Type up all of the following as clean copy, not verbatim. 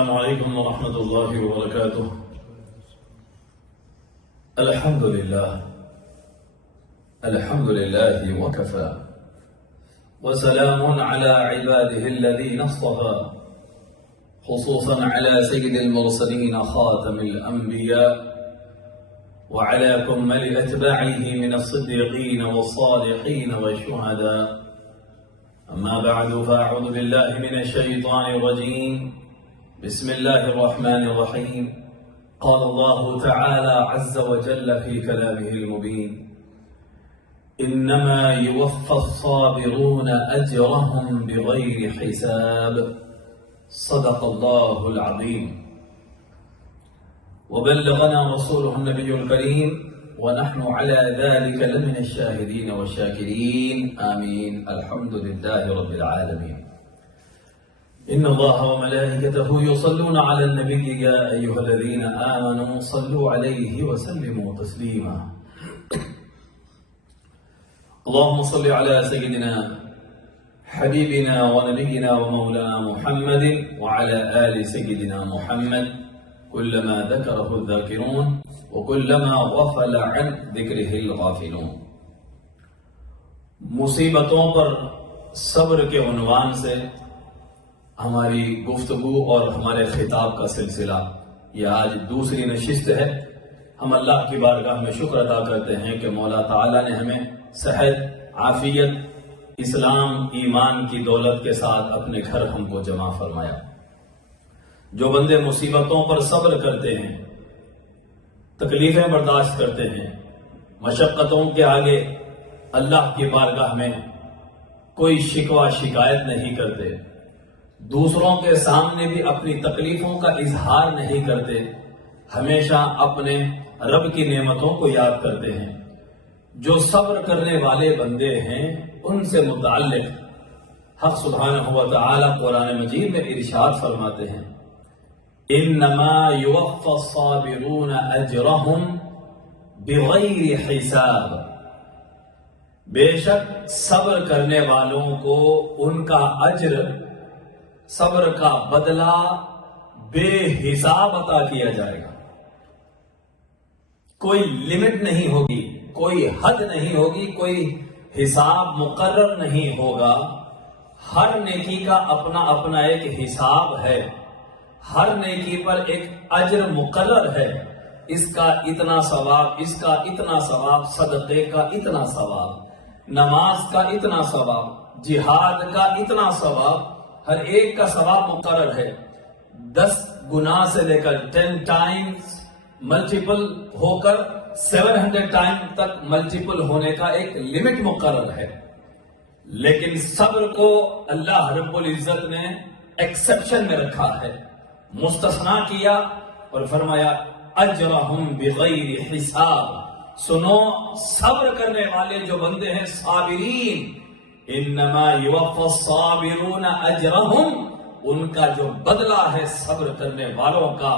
السلام عليكم ورحمة الله وبركاته. الحمد لله وكفى، وسلام على عباده الذين اصطفى، خصوصا على سيد المرسلين خاتم الأنبياء، وعلى كمل أتباعه من الصديقين والصالحين والشهداء. أما بعد، فأعوذ بالله من الشيطان الرجيم. بسم الله الرحمن الرحيم. قال الله تعالى عز وجل في كلامه المبين: إنما يوفى الصابرون أجرهم بغير حساب. صدق الله العظيم. وبلغنا رسوله النبي الكريم، ونحن على ذلك لمن الشاهدين والشاكرين. آمين. الحمد لله رب العالمين. إن الله وملائكته يصلون على النبي يا أيها الذين آمنوا صلوا عليه وسلموا تسليما. اللهم صل على سيدنا حبيبنا ونبينا ومولانا محمد وعلى آل سيدنا محمد كلما ذكره الذاكرون وكلما غفل عن ذکرہ الغافلون. مصیبتوں پر صبر کے عنوان سے ہماری گفتگو اور ہمارے خطاب کا سلسلہ یہ آج دوسری نشست ہے. ہم اللہ کی بارگاہ میں شکر ادا کرتے ہیں کہ مولا تعالیٰ نے ہمیں صحت، عافیت، اسلام، ایمان کی دولت کے ساتھ اپنے گھر ہم کو جمع فرمایا. جو بندے مصیبتوں پر صبر کرتے ہیں، تکلیفیں برداشت کرتے ہیں، مشقتوں کے آگے اللہ کی بارگاہ میں کوئی شکوہ شکایت نہیں کرتے، دوسروں کے سامنے بھی اپنی تکلیفوں کا اظہار نہیں کرتے، ہمیشہ اپنے رب کی نعمتوں کو یاد کرتے ہیں. جو صبر کرنے والے بندے ہیں ان سے متعلق حق سبحانہ و تعالی قرآن مجید میں ارشاد فرماتے ہیں: انما یوفی الصابرون اجرہم بغیر حساب. بے شک صبر کرنے والوں کو ان کا اجر، صبر کا بدلہ بے حساب عطا کیا جائے گا. کوئی لمٹ نہیں ہوگی، کوئی حد نہیں ہوگی، کوئی حساب مقرر نہیں ہوگا. ہر نیکی کا اپنا اپنا ایک حساب ہے، ہر نیکی پر ایک اجر مقرر ہے. اس کا اتنا ثواب، اس کا اتنا ثواب، صدقے کا اتنا ثواب، نماز کا اتنا ثواب، جہاد کا اتنا ثواب، ہر ایک کا ثواب مقرر ہے. 10 گنا سے لے کر 10 ٹائمز ملٹیپل ہو کر 700 ٹائم تک ملٹیپل ہونے کا ایک لمٹ مقرر ہے. لیکن صبر کو اللہ رب العزت نے ایکسپشن میں رکھا ہے، مستثنا کیا اور فرمایا اجرہم بغیر حساب. سنو، صبر کرنے والے جو بندے ہیں صابرین، انما یوفی الصابرون اجرہم، ان کا جو بدلہ ہے صبر کرنے والوں کا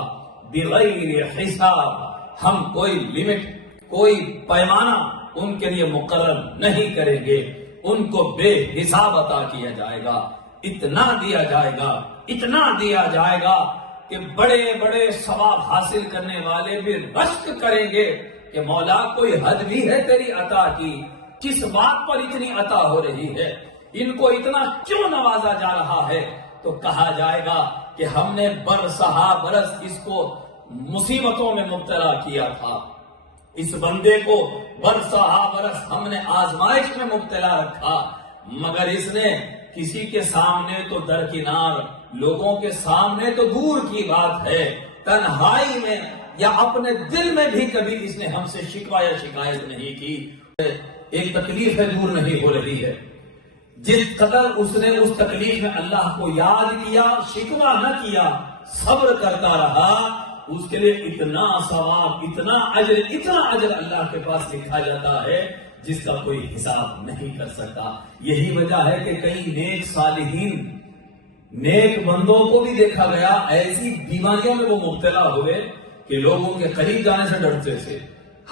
بغیر حساب. ہم کوئی لمٹ، کوئی پیمانہ ان کے لیے مقرر نہیں کریں گے. ان کو بے حساب عطا کیا جائے گا. اتنا دیا جائے گا، اتنا دیا جائے گا کہ بڑے بڑے ثواب حاصل کرنے والے بھی رشک کریں گے کہ مولا کوئی حد بھی ہے تیری عطا کی، کس بات پر اتنی عطا ہو رہی ہے، ان کو اتنا کیوں نوازا جا رہا ہے. تو کہا جائے گا کہ ہم نے برسہا برس اس کو مصیبتوں میں مبتلا کیا تھا، اس بندے کو برسہا برس ہم نے آزمائش میں مبتلا رکھا، مگر اس نے کسی کے سامنے تو درکنار، لوگوں کے سامنے تو دور کی بات ہے، تنہائی میں یا اپنے دل میں بھی کبھی اس نے ہم سے شکوہ یا شکایت نہیں کی. ایک تکلیف ہے دور نہیں ہو رہی ہے. جس قدر اس نے اس تکلیف میں اللہ کو یاد کیا، شکوہ نہ کیا، صبر کرتا رہا، اس کے لیے اتنا ثواب، اتنا اجر اللہ کے پاس لکھا جاتا ہے جس کا کوئی حساب نہیں کر سکتا. یہی وجہ ہے کہ کئی نیک صالحین، نیک بندوں کو بھی دیکھا گیا ایسی بیماریوں میں وہ مبتلا ہوئے کہ لوگوں کے قریب جانے سے ڈرتے تھے.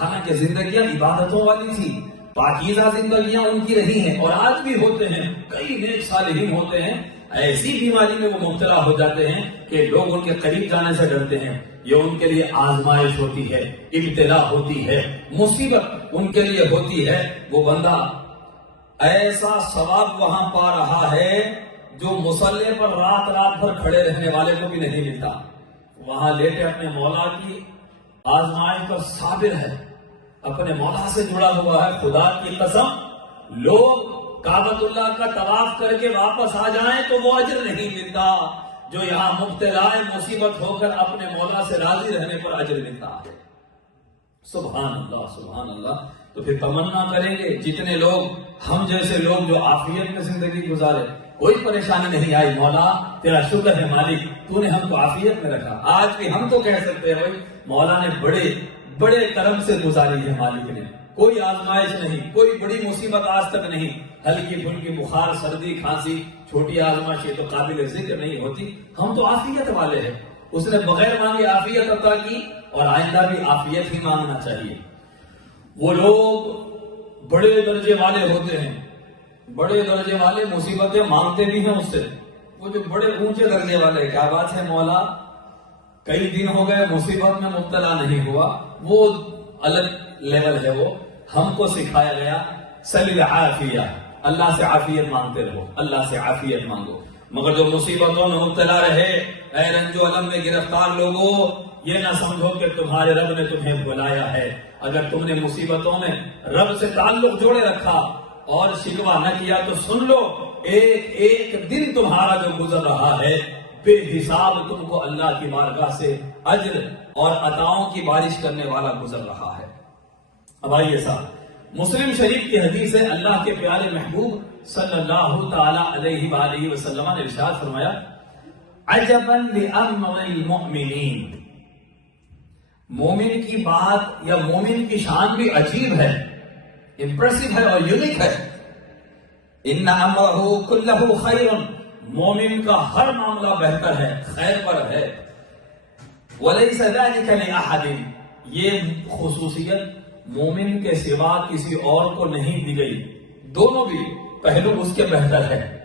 حالانکہ زندگیاں عبادتوں والی تھی، پاکیزہ زندگیاں ان کی رہی ہیں اور آج بھی ہوتے ہیں. کئی نیک صالحین ہوتے ہیں ایسی بیماری میں وہ مبتلا ہو جاتے ہیں کہ لوگ ان کے قریب جانے سے ڈرتے ہیں، یہ ان کے لیے آزمائش ہوتی ہے، ابتلا ہوتی ہے، مصیبت ان کے لیے ہوتی ہے۔ وہ بندہ ایسا ثواب وہاں پا رہا ہے جو مصلی پر رات رات بھر کھڑے رہنے والے کو بھی نہیں ملتا۔ وہاں لیٹے اپنے مولا کی آزمائش پر صابر ہے، اپنے مولا سے جڑا ہوا ہے۔ خدا کی قسم، لوگ کعبۃ اللہ کا طواف کر کے واپس آ جائیں تو وہ اجر نہیں ملتا جو یہاں مبتلا مصیبت ہو کر اپنے مولا سے راضی رہنے پر اجر ملتا ہے۔ سبحان اللہ، سبحان اللہ۔ تو پھر تمنا کریں گے جتنے لوگ، ہم جیسے لوگ جو عافیت میں زندگی گزارے، کوئی پریشانی نہیں آئی، مولا تیرا شکر ہے مالک، تو نے ہم کو عافیت میں رکھا۔ آج بھی ہم تو کہہ سکتے ہیں بھائی مولا نے بڑے کرم سے گزاری ہے، مالک نے کوئی آزمائش نہیں، کوئی بڑی مصیبت آج تک نہیں، ہلکی پھلکی بخار، سردی، کھانسی، چھوٹی آزمائش یہ تو قابل ذکر نہیں ہوتی۔ ہم تو عافیت والے ہیں، اس نے بغیر مانگے عافیت عطا کی، اور آئندہ بھی عافیت ہی مانگنا چاہیے۔ وہ لوگ بڑے درجے والے ہوتے ہیں، بڑے درجے والے مصیبتیں مانگتے بھی ہیں اس سے۔ وہ جو بڑے اونچے درجے والے، کیا بات ہے مولا کئی دن ہو گئے مصیبت میں مبتلا نہیں ہوا، وہ الگ لیول ہے۔ وہ ہم کو سکھایا گیا سل العافیہ، اللہ سے عافیت مانگتے رہو، اللہ سے عافیت مانگو۔ مگر جو مصیبتوں میں مبتلا رہے، اے رنج و الم میں گرفتار لوگوں، یہ نہ سمجھو کہ تمہارے رب نے تمہیں بلایا ہے۔ اگر تم نے مصیبتوں میں رب سے تعلق جوڑے رکھا اور شکوہ نہ کیا تو سن لو، ایک ایک دن تمہارا جو گزر رہا ہے بے حساب تم کو اللہ کی بارگاہ سے اجر اور عطاؤں کی بارش کرنے والا گزر رہا ہے۔ اب آئیے صاحب، مسلم شریف کی حدیث ہے، اللہ کے پیارے محبوب صلی اللہ تعالی علیہ وآلہ وسلم نے ارشاد فرمایا، عجبا لامر المؤمنین، مومن کی بات یا مومن کی شان بھی عجیب ہے، امپریسو ہے اور یونیک ہے۔ ان امرہ کلہ خیر، مومن کا ہر معاملہ بہتر ہے، خیر پر ہے۔ ولیس ذلک لأحد، یہ خصوصیت مومن کے سوا کسی اور کو نہیں دی گئی۔ دونوں بھی پہلو اس کے بہتر ہے۔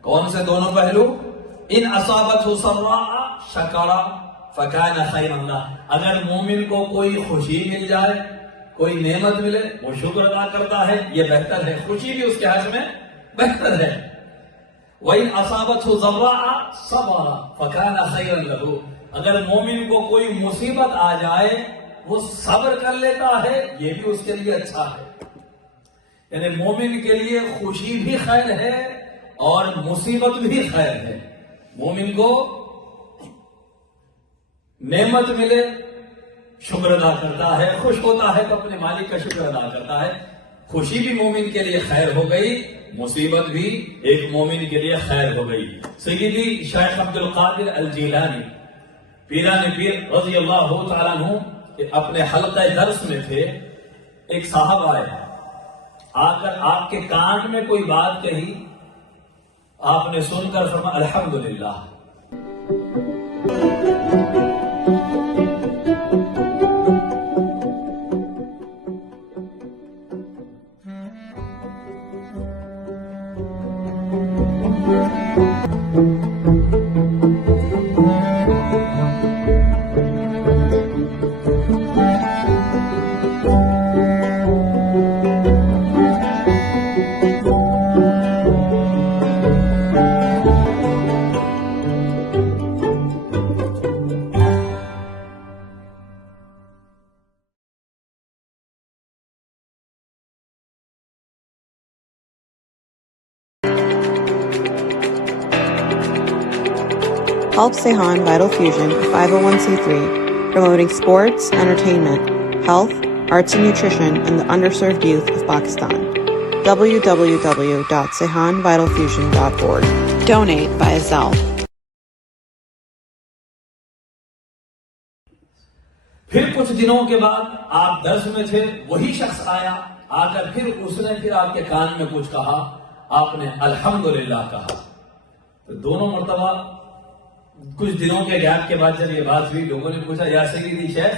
کون سے دونوں پہلو؟ ان اصابتہ سراء شکر فکان خیرا لہ، اگر مومن کو کوئی خوشی مل جائے، کوئی نعمت ملے، وہ شکر ادا کرتا ہے، یہ بہتر ہے، خوشی بھی اس کے حق میں بہتر ہے۔ وَإِنْ أَصَابَتْهُ ضَرَّاءَ صَبَرَ فَكَانَ خَيْرًا لَهُ، اگر مومن کو کوئی مصیبت آ جائے وہ صبر کر لیتا ہے، یہ بھی اس کے لیے اچھا ہے۔ یعنی مومن کے لیے خوشی بھی خیر ہے اور مصیبت بھی خیر ہے۔ مومن کو نعمت ملے شکر ادا کرتا ہے، خوش ہوتا ہے تو اپنے مالک کا شکر ادا کرتا ہے۔ خوشی بھی مومن کے لیے خیر ہو گئی، مصیبت بھی ایک مومن کے لیے خیر ہو گئی۔ سیدی شیخ عبد القادر الجیلانی پیران پیر رضی اللہ تعالیٰ عنہ اپنے حلقہ درس میں تھے، ایک صاحب آئے، آ کر آپ کے کان میں کوئی بات کہی، آپ نے سن کر فرمایا الحمدللہ۔ Help Sehan Vital Fusion, a 501c3, promoting sports, entertainment, health, arts and nutrition in the underserved youth of Pakistan. www.sehanvitalfusion.org. Donate via Zelle. پھر کچھ دنوں کے بعد آپ درس میں تھے، وہی شخص آیا، آ کر پھر اس نے پھر آپ کے کان میں کچھ کہا، آپ نے الحمدللہ کہا۔ تو دونوں مرتبہ کچھ دنوں کے گیپ کے بعد جب یہ بات ہوئی، لوگوں نے پوچھا یا سیدی شیخ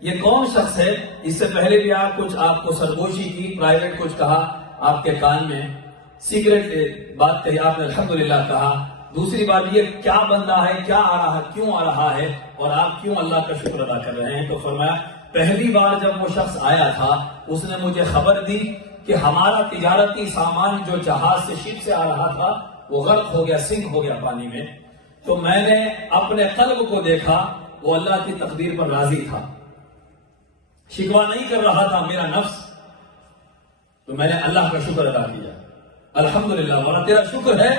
یہ کون شخص ہے؟ اس سے پہلے بھی آپ کو سرگوشی کی، پرائیویٹ کچھ کہا آپ کے کان میں، سیکریٹ بات کہی، آپ نے الحمدللہ کہا، دوسری بات یہ کیا بندہ ہے، کیا آ رہا ہے، کیوں آ رہا ہے، اور آپ کیوں اللہ کا شکر ادا کر رہے ہیں؟ تو فرمایا پہلی بار جب وہ شخص آیا تھا اس نے مجھے خبر دی کہ ہمارا تجارتی سامان جو جہاز سے، شپ سے آ رہا تھا وہ غرق ہو گیا، سنک ہو گیا پانی میں. تو میں نے اپنے قلب کو دیکھا، وہ اللہ کی تقدیر پر راضی تھا، شکوہ نہیں کر رہا تھا میرا نفس. تو میں نے اللہ کا شکر ادا کیا، الحمدللہ. مولا تیرا شکر ہے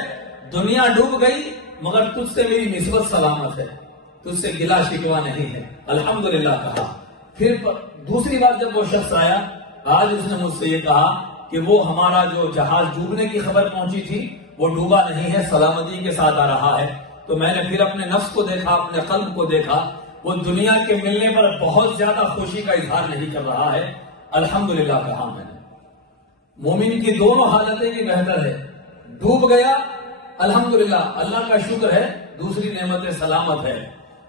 دنیا ڈوب گئی مگر تجھ سے میری نسبت سلامت ہے، تجھ سے گلا شکوہ نہیں ہے، الحمدللہ کہا. پھر دوسری بار جب وہ شخص آیا، آج اس نے مجھ سے یہ کہا کہ وہ ہمارا جو جہاز ڈوبنے کی خبر پہنچی تھی وہ ڈوبا نہیں ہے، سلامتی کے ساتھ آ رہا ہے. تو میں نے پھر اپنے نفس کو دیکھا، اپنے قلب کو دیکھا، وہ دنیا کے ملنے پر بہت زیادہ خوشی کا اظہار نہیں کر رہا ہے، الحمدللہ کہا میں نے. مومن کی دونوں حالتیں بھی بہتر ہے، ڈوب گیا الحمدللہ اللہ کا شکر ہے، دوسری نعمت سلامت ہے،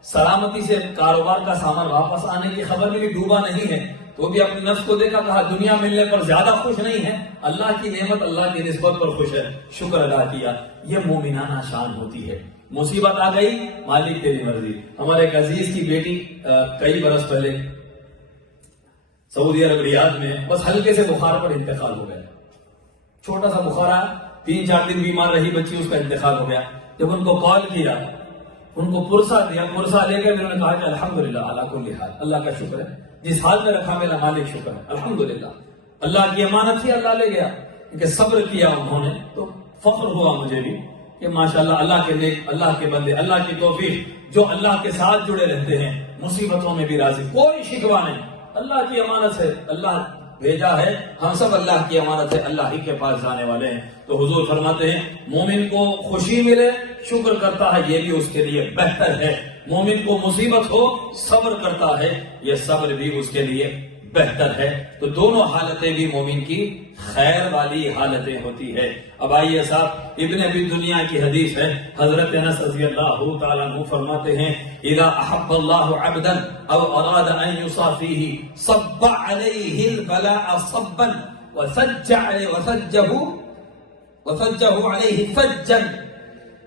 سلامتی سے کاروبار کا سامان واپس آنے کی خبر بھی ڈوبا نہیں ہے. تو بھی اپنے نفس کو دیکھا، کہا دنیا ملنے پر زیادہ خوش نہیں ہے، اللہ کی نعمت، اللہ کی نسبت پر خوش ہے، شکر ادا کیا. یہ مومنانہ شان ہوتی ہے. مصیبت آ گئی، مالک تیری مرضی. ہمارے ایک عزیز کی بیٹی کئی برس پہلے سعودی عرب ریاض میں بس ہلکے سے بخار پر انتقال ہو گیا. چھوٹا سا بخار آیا، 3-4 دن بیمار رہی بچی، اس کا انتقال ہو گیا. جب ان کو کال کیا، ان کو پرسہ دیا، پرسہ لے کے انہوں نے کہا کہ الحمدللہ علی کل حال، اللہ کا شکر ہے، جس حال میں رکھا میرا مالک شکر ہے، الحمدللہ. اللہ کی امانت تھی، اللہ لے گیا. کہ صبر کیا انہوں نے، تو فخر ہوا مجھے بھی کہ ماشاءاللہ اللہ کے نیک، اللہ کے بندے، اللہ کی توفیق، جو اللہ کے ساتھ جڑے رہتے ہیں مصیبتوں میں بھی راضی، کوئی شکوہ نہیں. اللہ کی امانت ہے، اللہ بھیجا ہے، ہم سب اللہ کی امانت ہے، اللہ ہی کے پاس جانے والے ہیں. تو حضور فرماتے ہیں مومن کو خوشی ملے، شکر کرتا ہے، یہ بھی اس کے لیے بہتر ہے. مومن کو مصیبت ہو، صبر کرتا ہے، یہ صبر بھی اس کے لیے بہتر ہے. تو دونوں حالتیں بھی مومن کی خیر والی حالتیں ہوتی ہے. اب آئیے صاحب، ابن ابی دنیا کی حدیث ہے، حضرت انس رضی اللہ تعالیٰ عنہ فرماتے ہیں اذا احب اللہ عبدا او اراد ان یصافیہ صب علیہ البلاء صبا وسجہ علیہ فجا.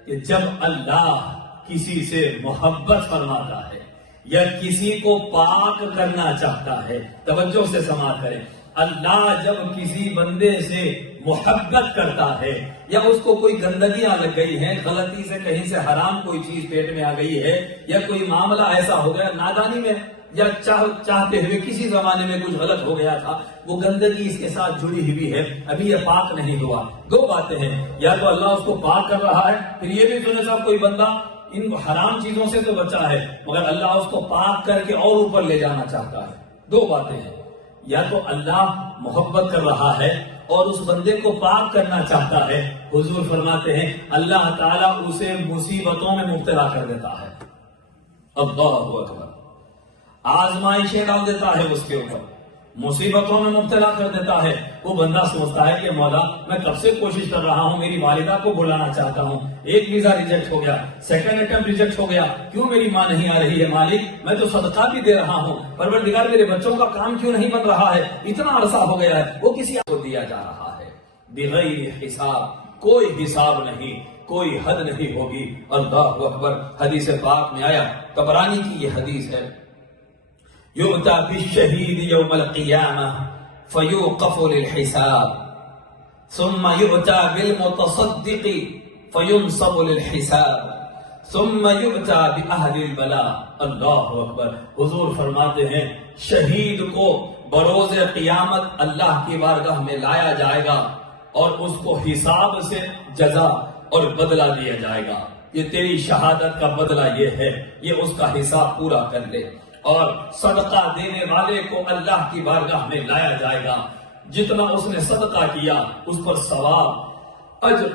کہ جب اللہ کسی سے محبت فرماتا ہے یا کسی کو پاک کرنا چاہتا ہے، توجہ سے سماعت کریں، اللہ جب کسی بندے سے محبت کرتا ہے یا اس کو کوئی گندگیاں لگ گئی ہیں، غلطی سے کہیں سے حرام کوئی چیز پیٹ میں آ گئی ہے، یا کوئی معاملہ ایسا ہو گیا نادانی میں یا چاہتے ہوئے کسی زمانے میں کچھ غلط ہو گیا تھا، وہ گندگی اس کے ساتھ جڑی ہوئی ہے، ابھی یہ پاک نہیں ہوا. دو باتیں ہیں، یا تو اللہ اس کو پاک کر رہا ہے، پھر یہ بھی سنے صاحب کوئی بندہ ان حرام چیزوں سے تو بچا ہے مگر اللہ اس کو پاک کر کے اور اوپر لے جانا چاہتا ہے. دو باتیں ہیں، یا تو اللہ محبت کر رہا ہے اور اس بندے کو پاک کرنا چاہتا ہے. حضور فرماتے ہیں اللہ تعالیٰ اسے مصیبتوں میں مبتلا کر دیتا ہے، اللہ اکبر، آزمائشیں ڈال دیتا ہے اس کے اوپر، مصیبتوں میں مبتلا کر دیتا ہے. وہ بندہ سوچتا ہے کہ مولا میں کب سے کوشش کر رہا ہوں، میری والدہ کو بلانا چاہتا ہوں، ایک ویزا ریجیکٹ ہو گیا، سیکنڈ اٹیمپٹ ریجیکٹ ہو گیا، کیوں میری ماں نہیں آ رہی ہے؟ مالک میں تو صدقہ بھی دے رہا ہوں، پروردگار میرے بچوں کا کام کیوں نہیں بن رہا ہے؟ اتنا عرصہ ہو گیا ہے. وہ کسی کو دیا جا رہا ہے بغیر حساب، کوئی حساب نہیں، کوئی حد نہیں ہوگی. اللہ اکبر. حدیث پاک میں آیا، طبرانی کی یہ حدیث ہے، یؤتی بالشہید یوم القیامہ فیوقف للحساب ثم یؤتی بالمتصدق فینصب للحساب ثم یؤتی بأہل البلاء. اللہ اکبر. حضور فرماتے ہیں شہید کو بروز قیامت اللہ کی بارگاہ میں لایا جائے گا اور اس کو حساب سے جزا اور بدلہ دیا جائے گا. یہ تیری شہادت کا بدلہ یہ ہے، یہ اس کا حساب پورا کر لے. اور صدقہ دینے والے کو اللہ کی بارگاہ میں لایا جائے گا، جتنا اس نے صدقہ کیا اس پر ثواب اجر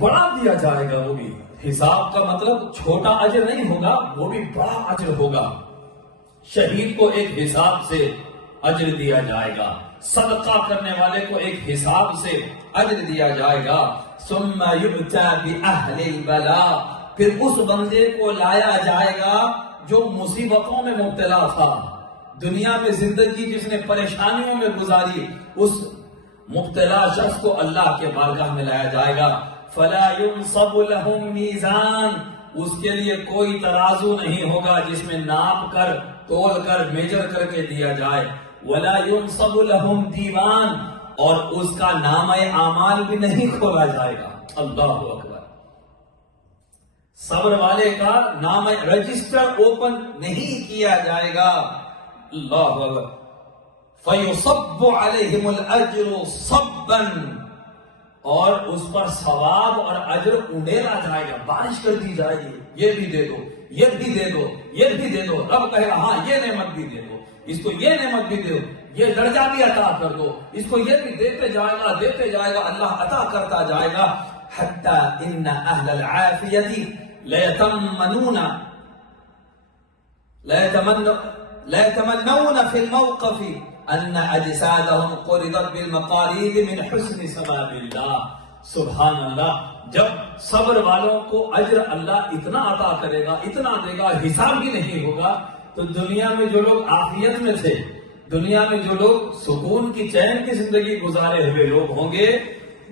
بڑا دیا جائے گا. وہ بھی حساب کا مطلب چھوٹا اجر نہیں ہوگا، وہ بھی بڑا اجر ہوگا. شہید کو ایک حساب سے اجر دیا جائے گا، صدقہ کرنے والے کو ایک حساب سے اجر دیا جائے گا. ثم یؤتی بأہل البلاء، پھر اس بندے کو لایا جائے گا جو مصیبتوں میں مبتلا تھا، دنیا میں زندگی جس نے پریشانیوں میں گزاری، اس مبتلا شخص کو اللہ کے بارگاہ میں لایا جائے گا. فلا ينصب لهم میزان، اس کے لیے کوئی ترازو نہیں ہوگا جس میں ناپ کر تول کر میجر کر کے دیا جائے. ولا ينصب لهم دیوان، اور اس کا نامہ اعمال بھی نہیں کھولا جائے گا. اللہ اکبر. صبر والے کا نام رجسٹر اوپن نہیں کیا جائے گا. اللہ اکبر. فَيُصَبُّ عَلَيْهِمُ الْأَجْرُ صَبًّا، اور اس پر ثواب اور اجر اونڈیلا جائے گا، بارش کر دی جائے گی. یہ بھی دے دو، یہ بھی دے دو، یہ بھی دے دو. رب کہے گا ہاں یہ نعمت بھی دے دو، اس کو یہ نعمت بھی دے دو، یہ درجہ بھی عطا کر دو، اس کو یہ بھی دیتے جائے گا. اللہ عطا کرتا جائے گا. حتی ان اہل العافیتی لیتمنون فی الموقف ان اجسادهم قرضت بالمقارید من حسن ثواب اللہ. سبحان اللہ. جب صبر والوں کو اجر اللہ اتنا عطا کرے گا، اتنا دے گا، حساب بھی نہیں ہوگا، تو دنیا میں جو لوگ عافیت میں تھے، دنیا میں جو لوگ سکون کی چین کی زندگی گزارے ہوئے لوگ ہوں گے،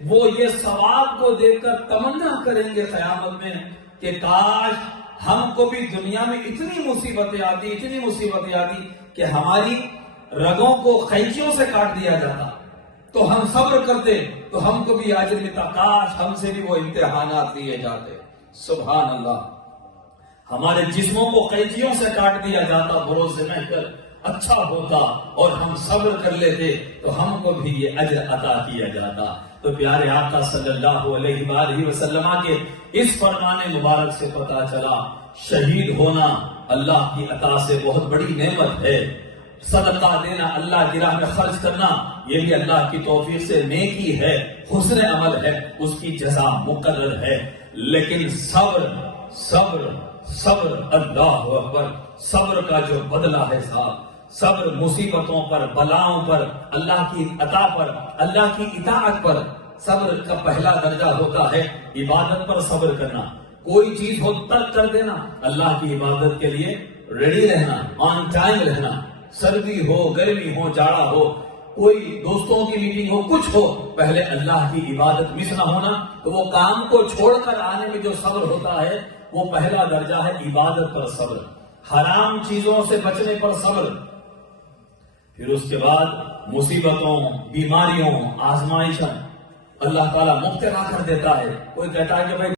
وہ یہ ثواب کو دیکھ کر تمنا کریں گے قیامت میں کہ کاش ہم کو بھی دنیا میں اتنی مصیبتیں آتی کہ ہماری رگوں کو قینچیوں سے کاٹ دیا جاتا، تو ہم صبر کرتے تو ہم کو بھی اجر ملتا. کاش ہم سے بھی وہ امتحانات لیے جاتے. سبحان اللہ. ہمارے جسموں کو قینچیوں سے کاٹ دیا جاتا، بروز محکر اچھا ہوتا، اور ہم صبر کر لیتے تو ہم کو بھی یہ اجر عطا کیا جاتا. تو پیارے آقا صلی اللہ علیہ وآلہ وسلم کے اس فرمان مبارک سے پتہ چلا شہید ہونا اللہ کی عطا سے بہت بڑی نعمت ہے. صدقہ دینا، اللہ کی راہ میں خرچ کرنا، یہ بھی اللہ کی توفیق سے نیکی ہے، حسن عمل ہے، اس کی جزا مقرر ہے. لیکن صبر اللہ اکبر. صبر کا جو بدلہ ہے صاحب، صبر مصیبتوں پر، بلاؤں پر، اللہ کی عطا پر، اللہ کی اطاعت پر. صبر کا پہلا درجہ ہوتا ہے عبادت پر صبر کرنا. کوئی چیز ہو ترک کر دینا، اللہ کی عبادت کے لیے ریڈی رہنا، آن ٹائم رہنا. سردی ہو، گرمی ہو، جاڑا ہو، کوئی دوستوں کی میٹنگ ہو، کچھ ہو، پہلے اللہ کی عبادت مس نہ ہونا. تو وہ کام کو چھوڑ کر آنے میں جو صبر ہوتا ہے وہ پہلا درجہ ہے عبادت پر صبر. حرام چیزوں سے بچنے پر صبر. پھر اس کے بعد مصیبتوں، بیماریوں، آزمائشوں اللہ تعالیٰ مبتلا کر دیتا ہے. کوئی کہتا ہے کہ بھائی